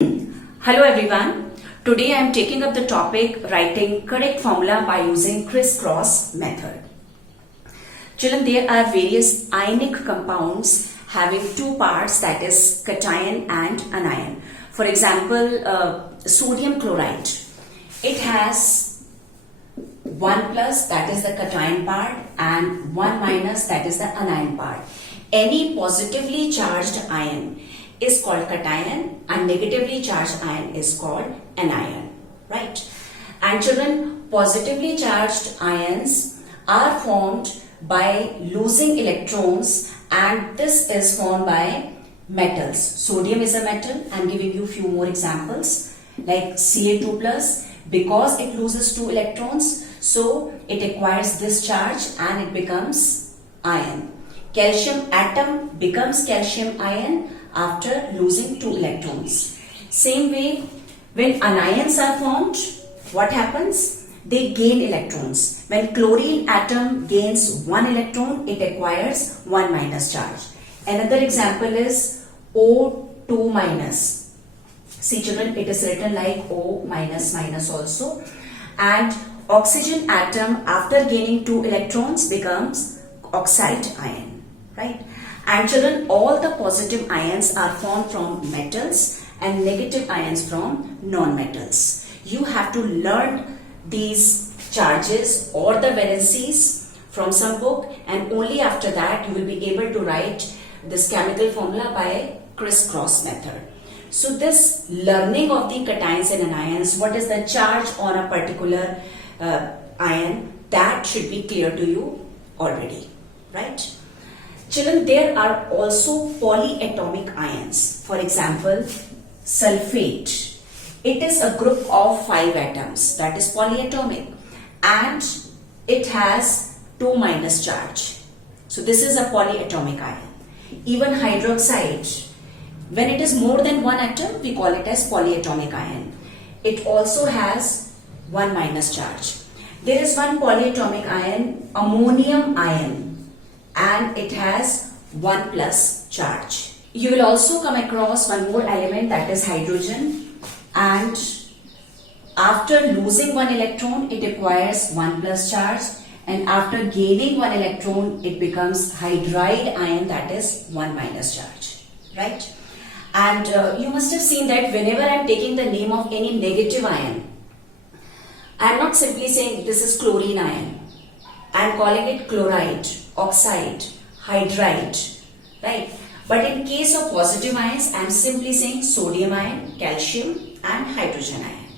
Hello everyone. Today I am taking up the topic writing correct formula by using criss-cross method. Children, there are various ionic compounds having two parts, that is cation and anion. For example, sodium chloride. It has 1 plus, that is the cation part, and 1 minus, that is the anion part. Any positively charged ion is called cation and negatively charged ion is called anion, right? And children, positively charged ions are formed by losing electrons, and this is formed by metals. Sodium is a metal. I am giving you few more examples like Ca2 plus, because it loses 2 electrons, so it acquires this charge and it becomes ion. Calcium atom becomes calcium ion after losing 2 electrons. Same way, when anions are formed, what happens? They gain electrons. When chlorine atom gains 1 electron, it acquires 1 minus charge. Another example is O2 minus. See children, it is written like O minus minus also. And oxygen atom after gaining 2 electrons becomes oxide ion, right? And children, all the positive ions are formed from metals and negative ions from non-metals. You have to learn these charges or the valencies from some book, and only after that you will be able to write this chemical formula by criss-cross method. So this learning of the cations and anions, what is the charge on a particular ion, that should be clear to you already, right? Children, there are also polyatomic ions. For example, sulfate. It is a group of 5 atoms, that is polyatomic, and it has 2 minus charge. So this is a polyatomic ion. Even hydroxide, when it is more than 1 atom, we call it as polyatomic ion. It also has 1 minus charge. There is one polyatomic ion, ammonium ion, and it has 1 plus charge. You will also come across one more element, that is hydrogen, and after losing 1 electron it acquires 1 plus charge, and after gaining 1 electron it becomes hydride ion, that is 1 minus charge, right? And you must have seen that whenever I am taking the name of any negative ion, I am not simply saying this is chlorine ion. I am calling it chloride, oxide, hydride, right? But in case of positive ions, I am simply saying sodium ion, calcium and hydrogen ion.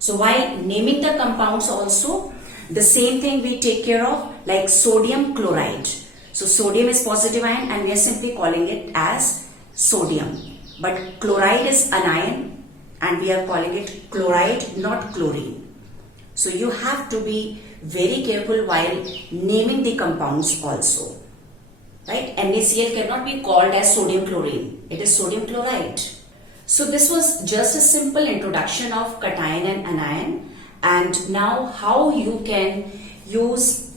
So while naming the compounds also, the same thing we take care of, like sodium chloride. So sodium is positive ion and we are simply calling it as sodium. But chloride is an ion and we are calling it chloride, not chlorine. So you have to be very careful while naming the compounds also, right? NaCl cannot be called as sodium chlorine. It is sodium chloride. So this was just a simple introduction of cation and anion, and now how you can use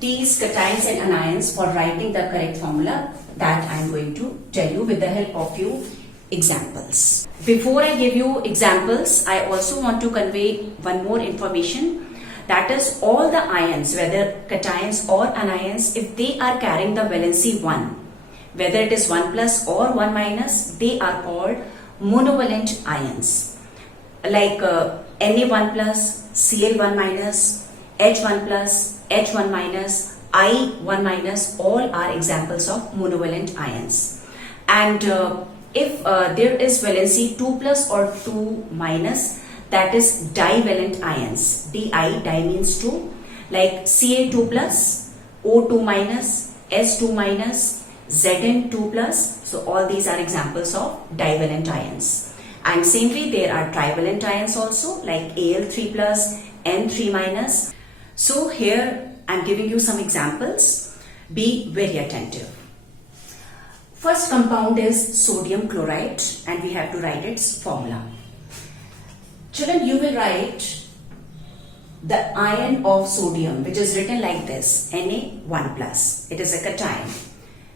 these cations and anions for writing the correct formula, that I am going to tell you with the help of few examples. Before I give you examples, I also want to convey one more information. That is, all the ions, whether cations or anions, if they are carrying the valency 1, whether it is 1 plus or 1 minus, they are called monovalent ions. Like Na1 plus, Cl1 minus, H1 plus, H1 minus, I1 minus, all are examples of monovalent ions. And if there is valency 2 plus or 2 minus, that is divalent ions. Di means 2, like Ca2 plus, O2 minus, S2 minus, Zn2 plus. So all these are examples of divalent ions. And same way there are trivalent ions also, like Al3 plus, N3 minus. So here I am giving you some examples. Be very attentive. First compound is sodium chloride and we have to write its formula. Children, you will write the ion of sodium, which is written like this, Na1 plus. It is a cation.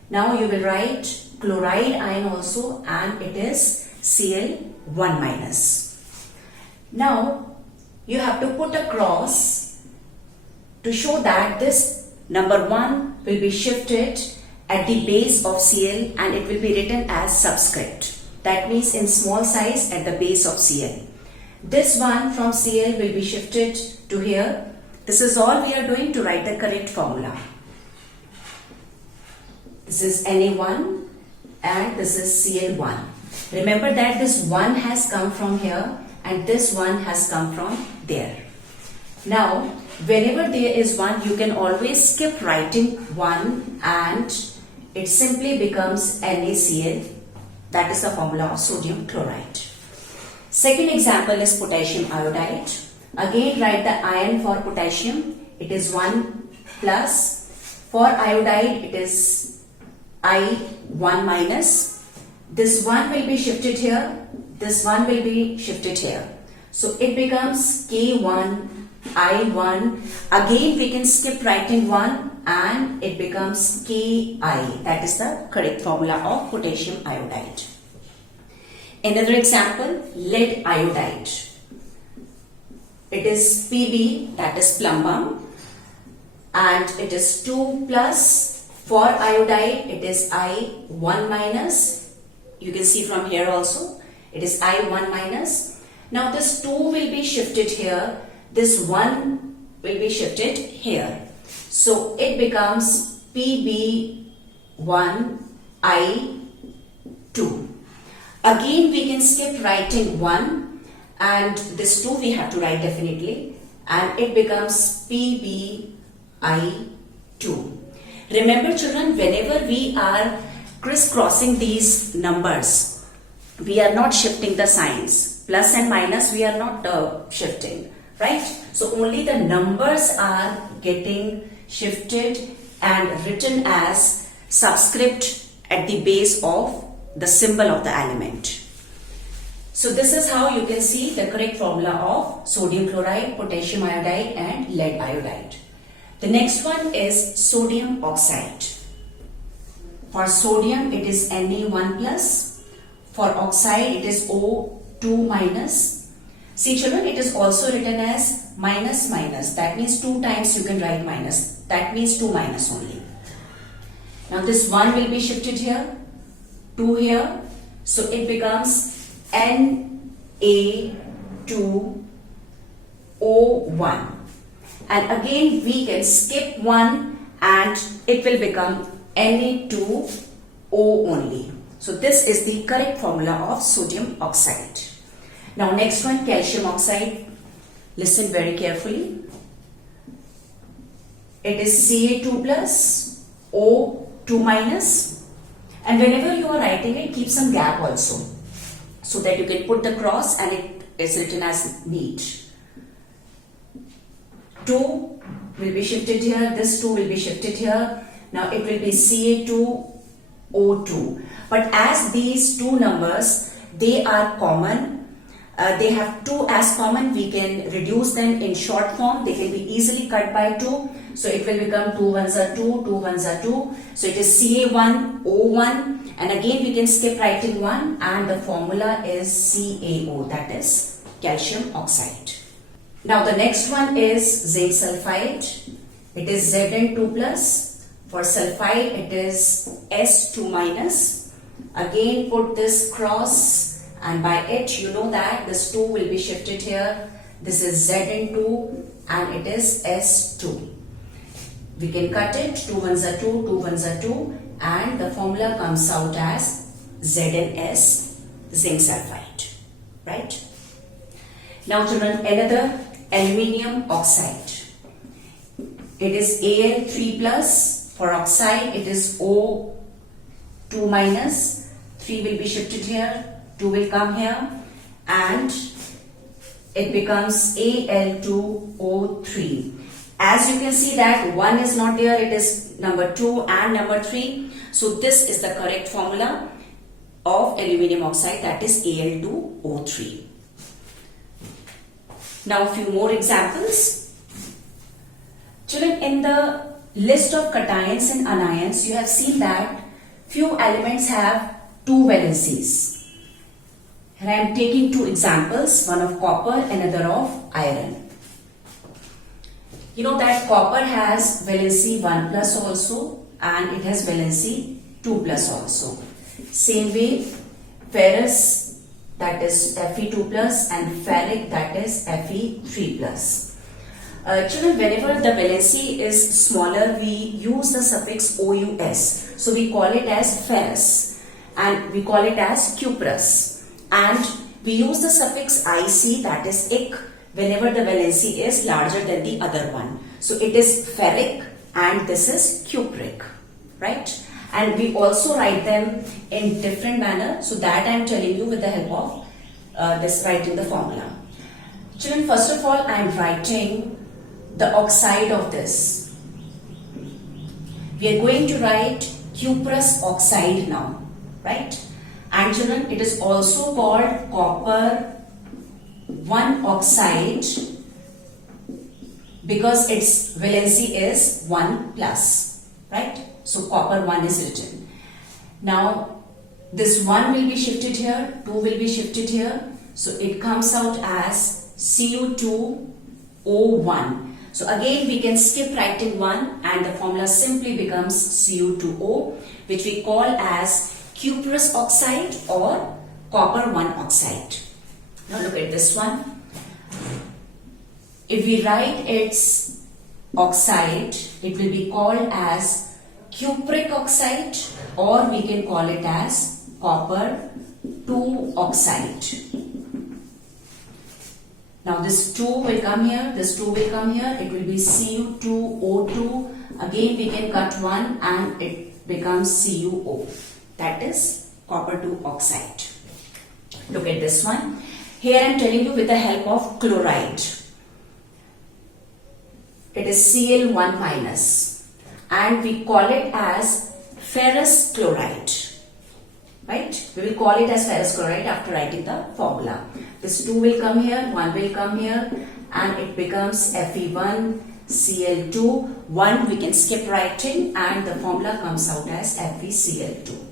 Now you will write chloride ion also, and it is Cl1 minus. Now you have to put a cross to show that this number 1 will be shifted at the base of Cl and it will be written as subscript. That means in small size at the base of Cl. This one from Cl will be shifted to here. This is all we are doing to write the correct formula. This is Na1 and this is Cl1. Remember that this 1 has come from here and this 1 has come from there. Now, whenever there is 1, you can always skip writing 1 and it simply becomes NaCl. That is the formula of sodium chloride. Second example is potassium iodide. Again, write the ion for potassium. It is 1 plus. For iodide, it is I1 minus. This 1 will be shifted here. This 1 will be shifted here. So it becomes K1, I1. Again, we can skip writing 1 and it becomes Ki. That is the correct formula of potassium iodide. Another example, lead iodide. It is Pb, that is plumbum, and it is 2 plus. For iodide, it is I1 minus. You can see from here also, it is I1 minus. Now this 2 will be shifted here. This 1 will be shifted here. So it becomes Pb1 I2. Again, we can skip writing 1 and this 2 we have to write definitely, and it becomes Pbi2. Remember children, whenever we are crisscrossing these numbers, we are not shifting the signs. Plus and minus we are not shifting, right? So only the numbers are getting shifted and written as subscript at the base of the symbol of the element. So this is how you can see the correct formula of sodium chloride, potassium iodide and lead iodide. The next one is sodium oxide. For sodium it is Na1 plus. For oxide it is O2 minus. See children, it is also written as minus minus. That means 2 times you can write minus. That means 2 minus only. Now this 1 will be shifted here, 2 here. So it becomes Na2O1. And again we can skip 1 and it will become Na2O only. So this is the correct formula of sodium oxide. Now next one, calcium oxide. Listen very carefully. It is Ca2 plus O2 minus, and whenever you are writing it, keep some gap also so that you can put the cross and it is written as neat. 2 will be shifted here, this 2 will be shifted here. Now it will be Ca2O2. But as these two numbers, they are common, they have 2 as common, we can reduce them in short form. They can be easily cut by 2. So it will become 2 ones are 2, 2 ones are 2. So it is Ca1O1, and again we can skip writing 1 and the formula is CaO, that is calcium oxide. Now the next one is zinc sulfide. It is Zn2 plus. For sulfide it is S2 minus. Again put this cross and by it you know that this 2 will be shifted here. This is Zn2 and it is S2. We can cut it, 2 ones are 2, 2 ones are 2, and the formula comes out as ZnS, zinc sulfide, right? Now children, another aluminium oxide. It is Al3 plus. For oxide it is O2 minus. 3 will be shifted here, 2 will come here, and it becomes Al2O3. As you can see that 1 is not there, it is number 2 and number 3. So this is the correct formula of aluminium oxide, that is Al2O3. Now a few more examples. Children, in the list of cations and anions, you have seen that few elements have 2 valencies. Here I am taking two examples, one of copper, another of iron. You know that copper has valency 1 plus also and it has valency 2 plus also. Same way ferrous, that is Fe2 plus, and ferric, that is Fe3 plus. Children, whenever the valency is smaller, we use the suffix OUS. So we call it as ferrous and we call it as cuprous. And we use the suffix IC, that is ic, whenever the valency is larger than the other one. So it is ferric and this is cupric, right? And we also write them in different manner. So that I am telling you with the help of this writing the formula. Children, first of all, I am writing the oxide of this. We are going to write cuprous oxide now, right? And children, it is also called copper 1 oxide because its valency is 1 plus, right? So copper 1 is written. Now this 1 will be shifted here, 2 will be shifted here. So it comes out as Cu2O1. So again we can skip writing 1 and the formula simply becomes Cu2O, which we call as cuprous oxide or copper 1 oxide. Now look at this one. If we write its oxide, it will be called as cupric oxide or we can call it as copper 2 oxide. Now this 2 will come here, this 2 will come here, it will be Cu2O2. Again we can cut 1 and it becomes CuO. That is copper 2 oxide. Look at this one. Here I am telling you with the help of chloride. It is Cl1 minus and we call it as ferrous chloride. Right? We will call it as ferrous chloride after writing the formula. This 2 will come here, 1 will come here and it becomes Fe1 Cl2. 1 we can skip writing and the formula comes out as FeCl2.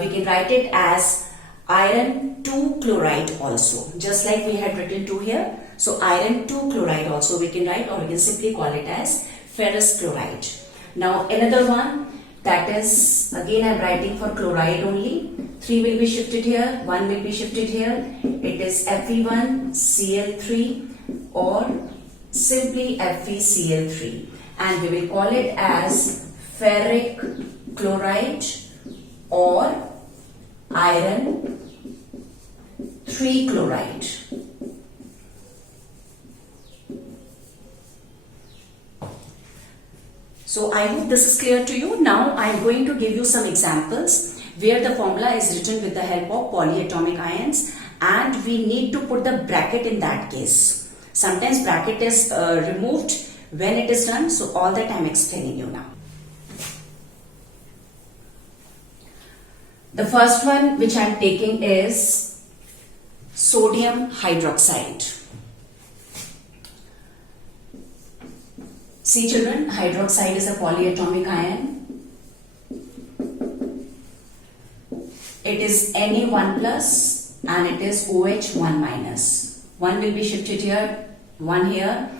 We can write it as iron 2 chloride also, just like we had written 2 here. So iron 2 chloride also we can write, or we can simply call it as ferrous chloride. Now another one, that is again I am writing for chloride only. 3 will be shifted here, 1 will be shifted here. It is Fe1 Cl3 or simply FeCl3 and we will call it as ferric chloride or iron 3 chloride. So I hope this is clear to you. Now I am going to give you some examples where the formula is written with the help of polyatomic ions and we need to put the bracket in that case. Sometimes bracket is removed when it is done. So all that I am explaining you now. The first one which I am taking is sodium hydroxide. See children, hydroxide is a polyatomic ion. It is Na1 plus and it is OH1 minus. 1 will be shifted here, 1 here.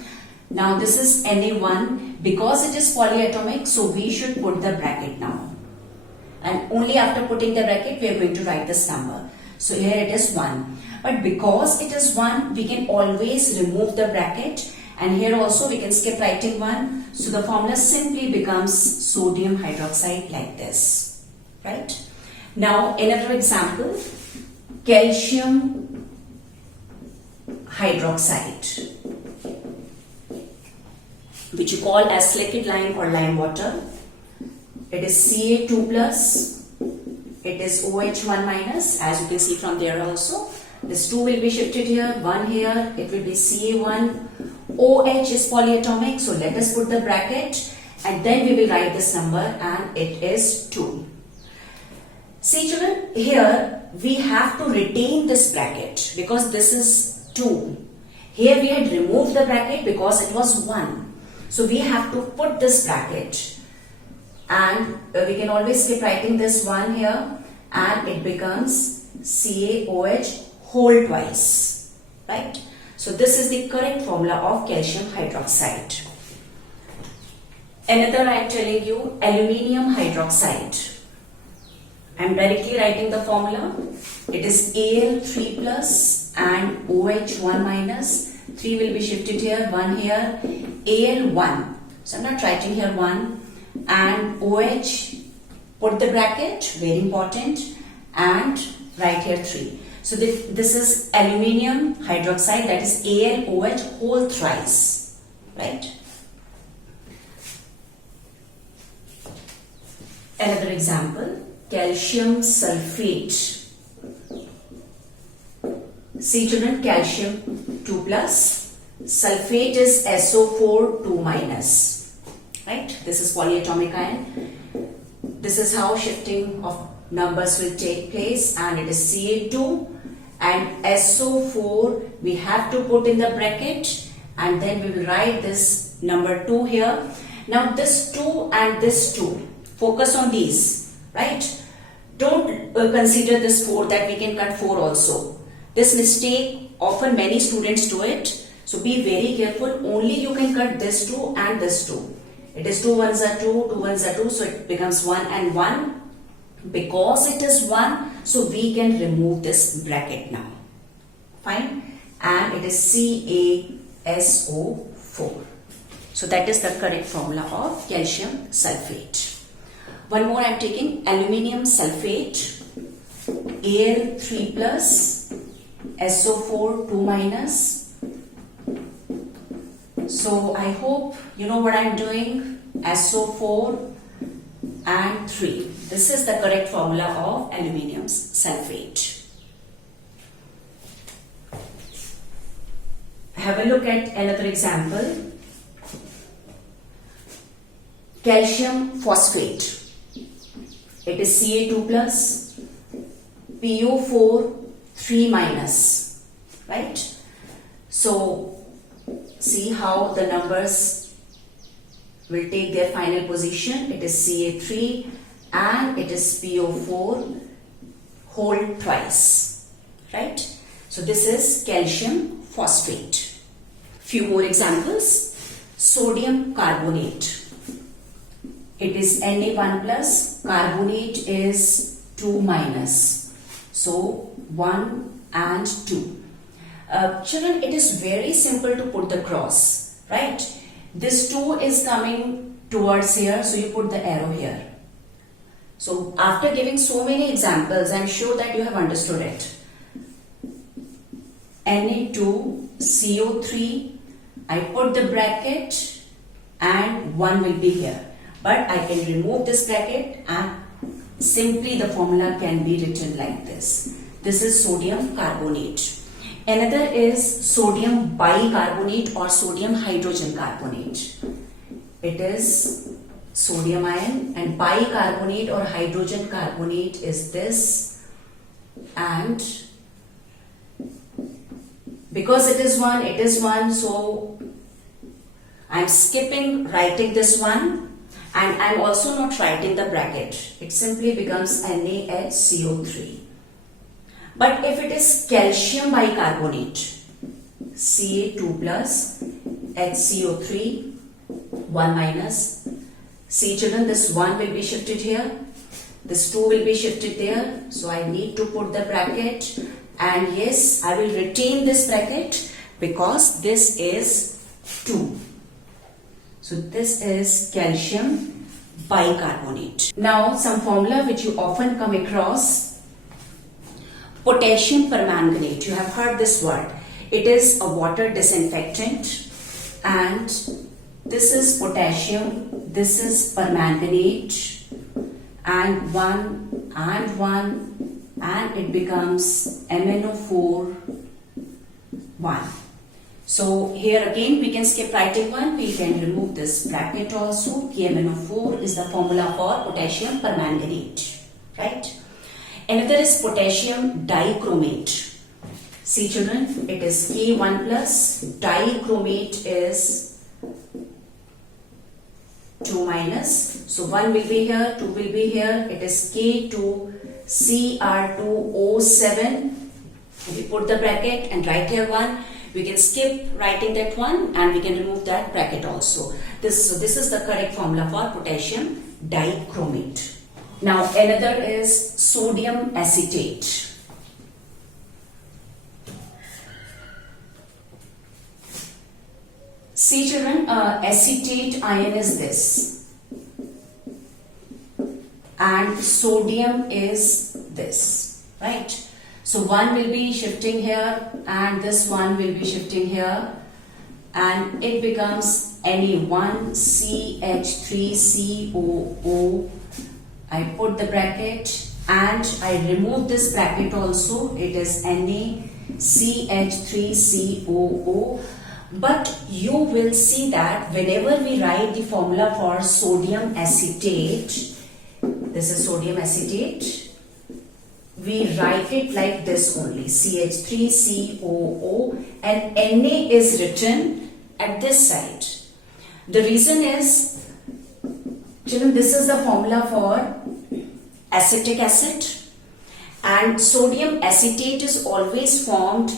Now this is Na1. Because it is polyatomic, so we should put the bracket now. And only after putting the bracket we are going to write this number. So here it is 1. But because it is 1, we can always remove the bracket. And here also we can skip writing 1. So the formula simply becomes sodium hydroxide like this. Right? Now another example, calcium hydroxide, which you call as liquid lime or lime water. It is Ca2 plus, it is OH1 minus, as you can see from there also. This 2 will be shifted here, 1 here, it will be Ca1. OH is polyatomic, so let us put the bracket and then we will write this number and it is 2. See children, here we have to retain this bracket because this is 2. Here we had removed the bracket because it was 1. So we have to put this bracket and we can always keep writing this 1 here and it becomes CaOH whole twice, right? So this is the correct formula of calcium hydroxide. Another I am telling you, aluminium hydroxide. I am directly writing the formula. It is Al3 plus and OH1 minus. 3 will be shifted here, 1 here, Al1. So I am not writing here 1 and OH, put the bracket, very important, and write here 3. So this is aluminium hydroxide, that is AlOH whole thrice, right? Another example, calcium sulfate. See children, calcium 2 plus, sulfate is SO4 2 minus, right? This is polyatomic ion. This is how shifting of numbers will take place, and it is Ca2 and SO4 we have to put in the bracket, and then we will write this number 2 here. Now this 2 and this 2, focus on these, right? Don't consider this 4, that we can cut 4 also. This mistake often many students do it, so be very careful. Only you can cut this 2 and this 2. It is 2 ones are 2, 2 ones are 2, so it becomes 1 and 1. Because it is 1, so we can remove this bracket now. Fine? And it is CaSO4. So that is the correct formula of calcium sulfate. One more I am taking, aluminium sulfate, Al3 plus, SO4 2 minus. So I hope you know what I am doing, SO4 and 3. This is the correct formula of aluminium sulfate. Have a look at another example. Calcium phosphate. It is Ca2 plus, PO4 3 minus, right? So see how the numbers will take their final position. It is Ca3 and it is PO4 whole twice, right? So this is calcium phosphate. Few more examples. Sodium carbonate. It is Na1 plus, carbonate is 2 minus. So 1 and 2. Children, it is very simple to put the cross, right? This 2 is coming towards here, so you put the arrow here. So after giving so many examples, I am sure that you have understood it. Na2CO3, I put the bracket and 1 will be here. But I can remove this bracket and simply the formula can be written like this. This is sodium carbonate. Another is sodium bicarbonate or sodium hydrogen carbonate. It is sodium ion, and bicarbonate or hydrogen carbonate is this, and because it is one, so I am skipping writing this one. And I am also not writing the bracket. It simply becomes NaHCO3. But if it is calcium bicarbonate, Ca2 plus, HCO3, 1 minus. See children, this 1 will be shifted here. This 2 will be shifted there. So I need to put the bracket. And yes, I will retain this bracket because this is 2. So this is calcium bicarbonate. Now some formula which you often come across, potassium permanganate. You have heard this word. It is a water disinfectant, and this is potassium, this is permanganate, and 1 and 1, and it becomes MnO4 1. So here again we can skip writing 1, we can remove this bracket also. KMnO4 is the formula for potassium permanganate, right? Another is potassium dichromate. See children, it is K1 plus, dichromate is 2 minus. So 1 will be here, 2 will be here. It is K2 Cr2O7 We put the bracket and write here 1. We can skip writing that one and we can remove that bracket also. This is the correct formula for potassium dichromate. Now another is sodium acetate. See children, acetate ion is this and sodium is this, right? So one will be shifting here and this one will be shifting here and it becomes Na1CH3COO. I put the bracket and I remove this bracket also. It is NaCH3COO. But you will see that whenever we write the formula for sodium acetate, this is sodium acetate, we write it like this only, CH3COO, and Na is written at this side. The reason is, children, this is the formula for acetic acid, and sodium acetate is always formed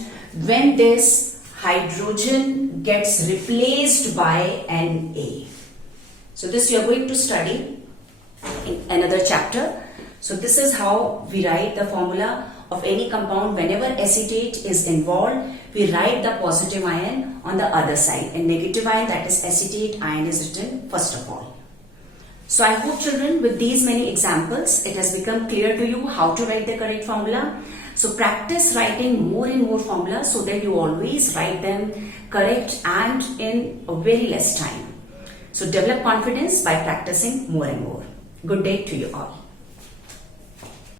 when this hydrogen gets replaced by Na. So this you are going to study in another chapter. So this is how we write the formula of any compound. Whenever acetate is involved, we write the positive ion on the other side, and negative ion, that is acetate ion, is written first of all. So I hope children, with these many examples, it has become clear to you how to write the correct formula. So practice writing more and more formulas so that you always write them correct and in a very less time. So develop confidence by practicing more and more. Good day to you all.